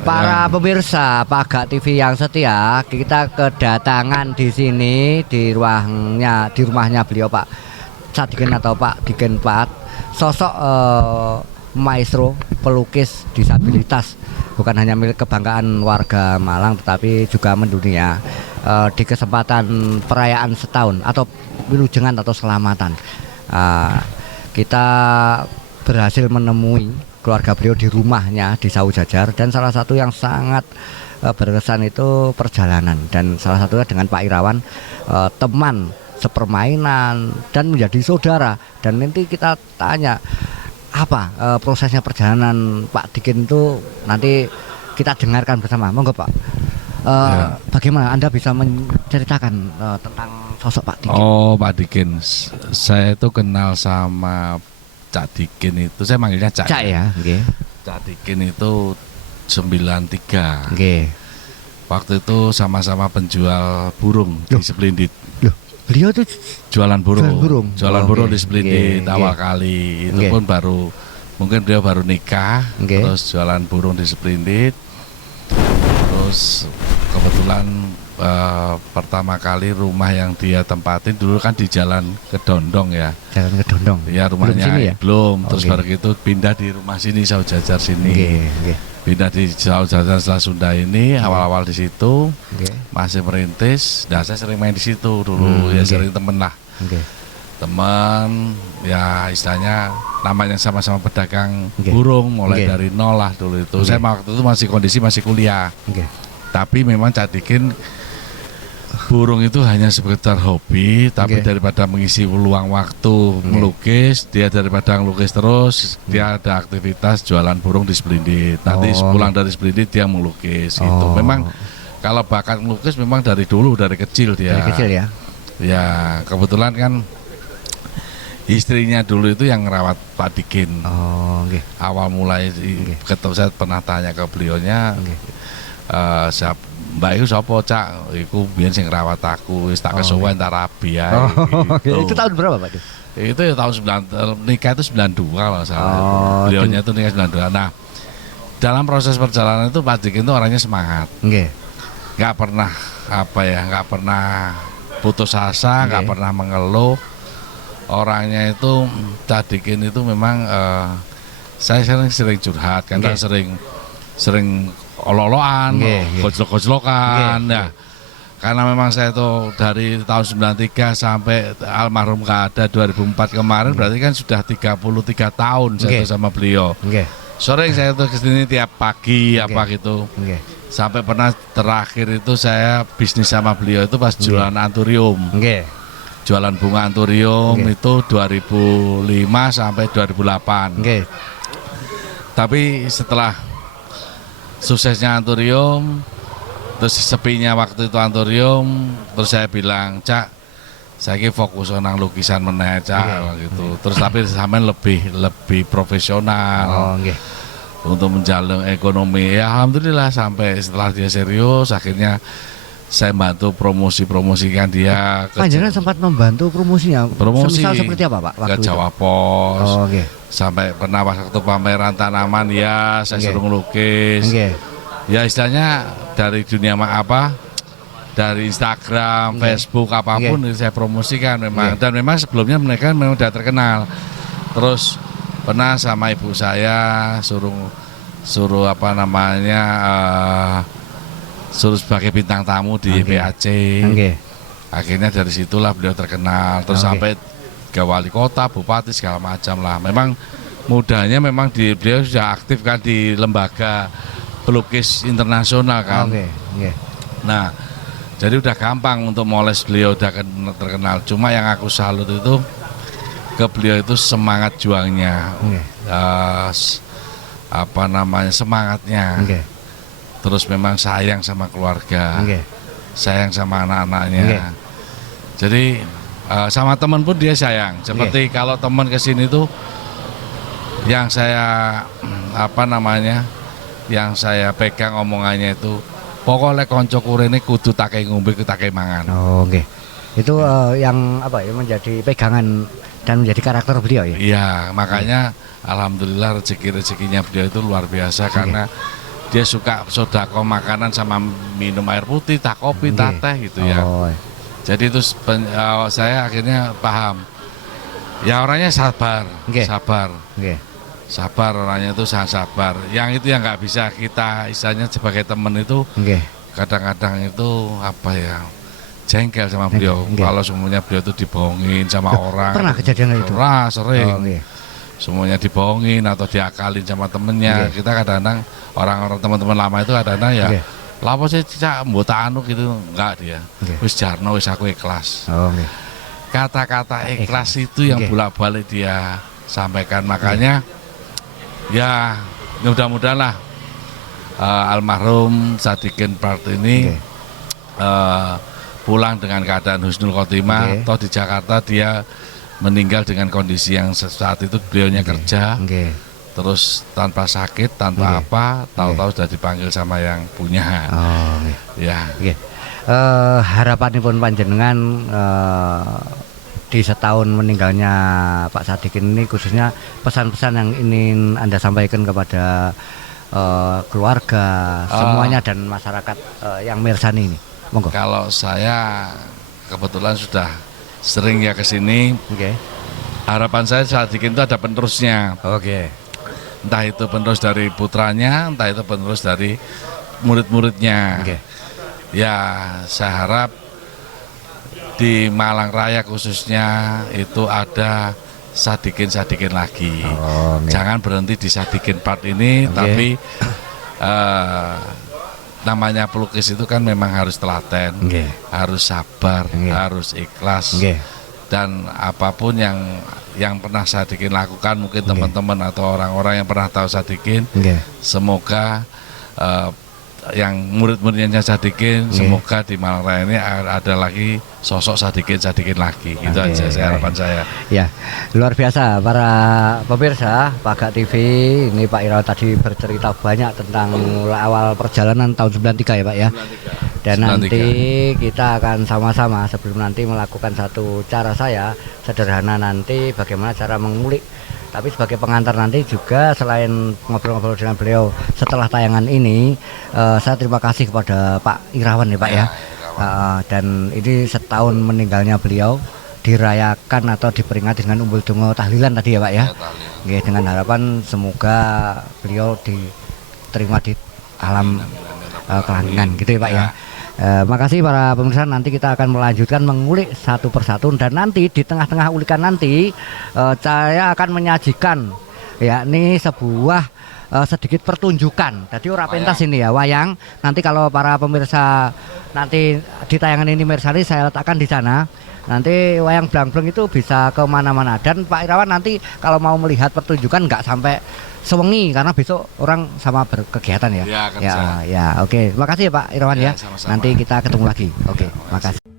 para pemirsa Paga TV yang setia, kita kedatangan di sini di rumahnya beliau Pak Sadikin atau Pak Diken Pat, sosok maestro pelukis disabilitas, bukan hanya milik kebanggaan warga Malang tetapi juga mendunia. Di kesempatan perayaan setahun atau wilujengan atau selamatan, kita berhasil menemui keluarga beliau di rumahnya di Saujajar, dan salah satu yang sangat berkesan itu perjalanan, dan salah satunya dengan Pak Irawan, teman sepermainan dan menjadi saudara. Dan nanti kita tanya apa prosesnya perjalanan Pak Diken itu, nanti kita dengarkan bersama. Monggo Pak. Bagaimana Anda bisa menceritakan tentang sosok Pak Diken? Oh, Pak Diken, saya itu kenal sama Cak Diken itu, saya manggilnya Cak. Cak ya, okay. Cak Diken itu 93. Okay. Waktu itu sama-sama penjual burung di Splendid. Loh, beliau tuh jualan burung. Jualan burung di Splendid awal kali. Itu pun baru, mungkin beliau baru nikah, terus jualan burung di Splendid. Terus kebetulan pertama kali rumah yang dia tempatin dulu kan di Jalan Kedondong ya. Jalan Kedondong. Ya rumahnya belum. Terus baru gitu pindah di rumah sini, Saujajar sini. Pindah di Saujajar setelah Sunda ini, awal-awal di situ masih merintis. Nah saya sering main di situ dulu, ya sering temen lah. Teman, ya istilahnya namanya sama-sama pedagang burung mulai dari nol lah dulu itu. Saya waktu itu masih kondisi masih kuliah. Tapi memang Cak Diken burung itu hanya sekedar hobi, tapi daripada mengisi luang waktu melukis, dia daripada ngelukis terus, dia ada aktivitas jualan burung di Splendid. Nanti pulang dari Splendid dia melukis itu. Memang kalau bakat melukis memang dari dulu, dari kecil dia. Dari kecil ya. Ya, kebetulan kan istrinya dulu itu yang ngerawat Pak Diken. Awal mulai ketemu, saya pernah tanya ke beliaunya, Mbak itu sapa Cak? Iku biyen sing ngrawat aku, wis tak kesuwen tak rabi ae. Itu tahun berapa Pak? Itu ya tahun 9, nikah itu 92 kalau salah. Beliaunya itu nikah 92. Nah, dalam proses perjalanan itu Pak Diken itu orangnya semangat. Nggak pernah nggak pernah putus asa, nggak pernah mengeluh. Orangnya itu Cak Diken itu memang saya sering curhat karena sering ololoan, gojlok-gojlokan ya. Karena memang saya itu dari tahun 93 sampai almarhum nggak ada 2004 kemarin, berarti kan sudah 33 tahun saya itu sama beliau. Sering saya tuh kesini tiap pagi apa gitu. Sampai pernah terakhir itu saya bisnis sama beliau itu pas jualan anturium. Jualan bunga anturium itu 2005 sampai 2008. Tapi setelah suksesnya anturium, terus sepinya waktu itu anturium, terus saya bilang, Cak, saya ini fokus nang lukisan meneh Cak, gitu. Terus tapi sampean lebih profesional untuk menjalin ekonomi. Ya alhamdulillah sampai setelah dia serius, akhirnya saya bantu promosikan dia. Panjenengan sempat membantu promosinya? Promosi. Semisal seperti apa Pak? Waktu ke Jawa Pos. Sampai pernah waktu pameran tanaman ya saya suruh ngelukis. Ya istilahnya dari dunia dari Instagram, Facebook apapun saya promosikan memang. Dan memang sebelumnya mereka memang sudah terkenal. Terus pernah sama ibu saya suruh suruh sebagai bintang tamu di PAC. Akhirnya dari situlah beliau terkenal. Terus sampai ke wali kota, bupati segala macam lah. Memang mudanya memang beliau sudah aktif kan di lembaga pelukis internasional kan. Nah, jadi udah gampang untuk moles beliau, udah terkenal. Cuma yang aku salut itu ke beliau itu semangat juangnya, semangatnya. Terus memang sayang sama keluarga, sayang sama anak-anaknya. Jadi sama teman pun dia sayang. Seperti kalau teman kesini tuh yang saya yang saya pegang omongannya itu, pokoknya konco kurene kudu take ngombe, take mangan. Itu yang menjadi pegangan dan menjadi karakter beliau ya. Iya, makanya alhamdulillah rezekinya beliau itu luar biasa karena dia suka sodako makanan sama minum air putih, tak kopi, tak teh gitu ya. Jadi itu saya akhirnya paham. Ya orangnya sabar, sabar orangnya itu sangat sabar. Yang itu yang nggak bisa kita istilahnya sebagai teman itu kadang-kadang itu apa ya, jengkel sama beliau. Kalau semuanya beliau itu dibohongin sama orang. Pernah kejadian itu? Sering. Semuanya dibohongin atau diakalin sama temennya. Kita kadang-kadang orang-orang teman-teman lama itu kadang-kadang ya lapo sih cak mbota anu gitu, enggak dia. Wis jarno wis aku ikhlas. Kata-kata ikhlas itu yang bolak-balik dia sampaikan. Makanya ya mudah-mudahan lah almarhum Sadikin Bart ini pulang dengan keadaan husnul khotimah. Toh di Jakarta dia meninggal dengan kondisi yang saat itu beliaunya kerja, terus tanpa sakit, tanpa apa, tahu-tahu sudah dipanggil sama yang punya. Harapanipun panjenengan di setahun meninggalnya Pak Sadikin ini, khususnya pesan-pesan yang ingin Anda sampaikan kepada keluarga, semuanya dan masyarakat yang mirsani ini. Monggo. Kalau saya kebetulan sudah sering ya ke sini. Harapan saya Sadikin itu ada penerusnya. Entah itu penerus dari putranya, entah itu penerus dari murid-muridnya. Ya, saya harap di Malang Raya khususnya itu ada Sadikin lagi. Jangan berhenti di Sadikin Bart ini, tapi namanya pelukis itu kan memang harus telaten, harus sabar, harus ikhlas, dan apapun yang pernah Sadikin lakukan, mungkin teman-teman atau orang-orang yang pernah tahu Sadikin, semoga yang murid-muridnya Sadikin, semoga di Malang Raya ini ada lagi sosok Sadikin lagi. Itu aja harapan saya. Ya, luar biasa para pemirsa Paga TV. Ini Pak Irawan tadi bercerita banyak tentang awal perjalanan tahun 93 ya Pak ya. Dan 93. Nanti kita akan sama-sama sebelum nanti melakukan satu cara saya sederhana nanti bagaimana cara mengulik. Tapi sebagai pengantar nanti juga selain ngobrol-ngobrol dengan beliau setelah tayangan ini, saya terima kasih kepada Pak Irawan ya Pak ya. Dan ini setahun meninggalnya beliau dirayakan atau diperingati dengan umbul dongo tahlilan tadi ya Pak ya. Dengan harapan semoga beliau diterima di alam kelanggengan gitu ya Pak ya. Makasih para pemirsa, nanti kita akan melanjutkan mengulik satu persatu, dan nanti di tengah-tengah ulikan nanti saya akan menyajikan yakni sebuah sedikit pertunjukan. Jadi ora pentas ini ya, wayang. Nanti kalau para pemirsa nanti di tayangan ini mirsani, saya letakkan di sana. Nanti wayang blang-blang itu bisa kemana-mana. Dan Pak Irawan nanti kalau mau melihat pertunjukan nggak sampai sewengi karena besok orang sama berkegiatan ya. Ya, oke. Terima kasih ya Pak Irawan ya. Sama-sama. Nanti kita ketemu lagi. Oke, makasih.